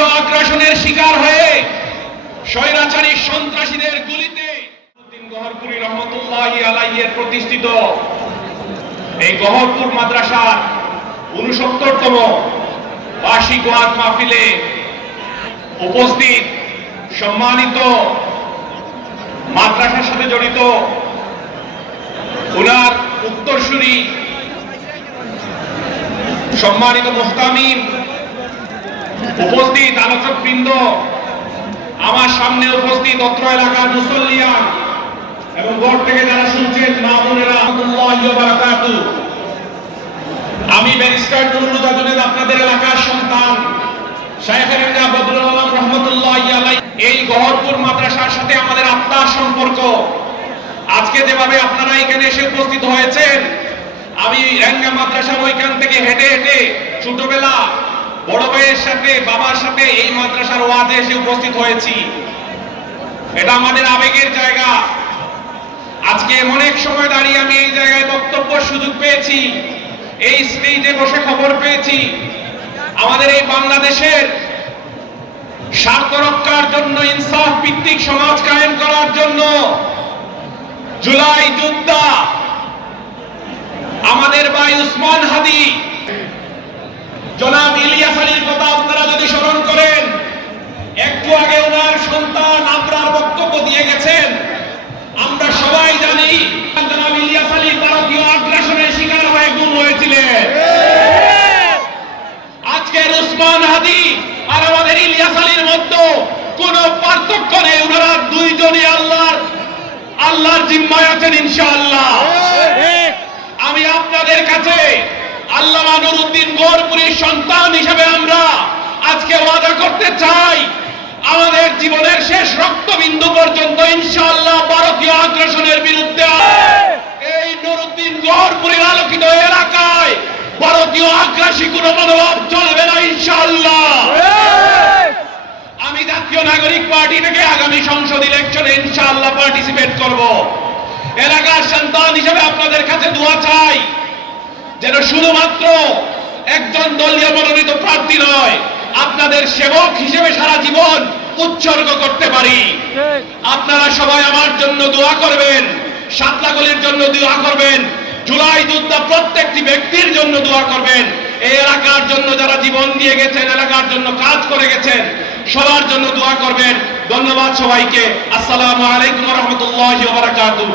জাতীয় আগ্রাসনের শিকার হয়ে স্বৈরাচারী সন্ত্রাসীদের গুলিতে গহরপুরি রহমতুল্লাহ আলাইয়ের প্রতিষ্ঠিত এই গহরপুর মাদ্রাসার উনসত্তরতম বার্ষিক ওয়াজ মাহফিলে উপস্থিত সম্মানিত মাদ্রাসার সাথে জড়িত ওনার উত্তরসূরি সম্মানিত মোহতামিন উপস্থিত আলোচকবৃন্দ, আমার সামনে উপস্থিত অত্র এলাকার মুসল্লিয়া এবং ঘর থেকে যারা শুনছেন, মা বোনেরা, রহমতুল্লাহি ওয়া বারাকাতু। আমি ব্যারিস্টার নুরুল আপনাদের এলাকার সন্তান এই গহরপুর মাদ্রাসার সাথে আমাদের আত্মার সম্পর্ক। আজকে যেভাবে আপনারা এখানে এসে উপস্থিত হয়েছেন, আমি রেঙ্গা মাদ্রাসা ওইখান থেকে হেঁটে হেঁটে ছোটবেলা বড় ভাইয়ের সাথে বাবার সাথে এই মাদ্রাসার ওয়াজে এসে উপস্থিত হয়েছি। এটা আমাদের আবেগের জায়গা। আজকে এমন এক সময় দাঁড়িয়ে আমি এই জায়গায় বক্তব্য সুযোগ পেয়েছি। এই স্টেজে বসে খবর পেয়েছি। আমাদের এই বাংলাদেশের স্বার্থ রক্ষার জন্য, ইনসাফ ভিত্তিক সমাজ কায়েম করার জন্য জুলাই যোদ্ধা আমাদের ভাই উসমান হাদি আলীর কথা আপনারা যদি স্মরণ করেন, একটু আগে ওনার সন্তান আপনার বক্তব্য দিয়ে গেছেন। আমরা সবাই জানি আগ্রাসনের শিকার হয়ে হয়েছিলেন। হাদি আর আমাদের ইলিয়াস আলীর পার্থক্য নেই, ওনারা আল্লাহর জিম্মায় আছেন ইনশাআল্লাহ। আমি আপনাদের কাছে আল্লামা নুরুদ্দিন গৌরপুরীর সন্তান হিসেবে আমরা আজকে ওয়াদা করতে চাই, আমাদের জীবনের শেষ রক্তবিন্দু পর্যন্ত ইনশাআল্লাহ ভারতীয় আগ্রাসনের বিরুদ্ধে এই নুরুদ্দিন গৌরপুরীর আলোকিত এলাকায় ভারতীয় আগ্রাসী কোন মনোভাব চলবে না ইনশাআল্লাহ। আমি জাতীয় নাগরিক পার্টি থেকে আগামী সংসদ ইলেকশনে ইনশাআল্লাহ পার্টিসিপেট করব। এলাকার সন্তান হিসেবে আপনাদের কাছে দোয়া চাই। যেন শুধুমাত্র একজন দলীয় মনোনীত প্রার্থী নয় আপনাদের সেবক হিসেবে সারা জীবন উৎসর্গ করতে পারি। আপনারা সবাই আমার জন্য দোয়া করবেন সাতলাগলির জন্য দোয়া করবেন জুলাই যোদ্ধা প্রত্যেকটি ব্যক্তির জন্য দোয়া করবেন। এই এলাকার জন্য যারা জীবন দিয়ে গেছেন এলাকার জন্য কাজ করে গেছেন সবার জন্য দোয়া করবেন। ধন্যবাদ সবাইকে। আসসালামু আলাইকুম রহমতুল্লাহ বারাকাতুহ।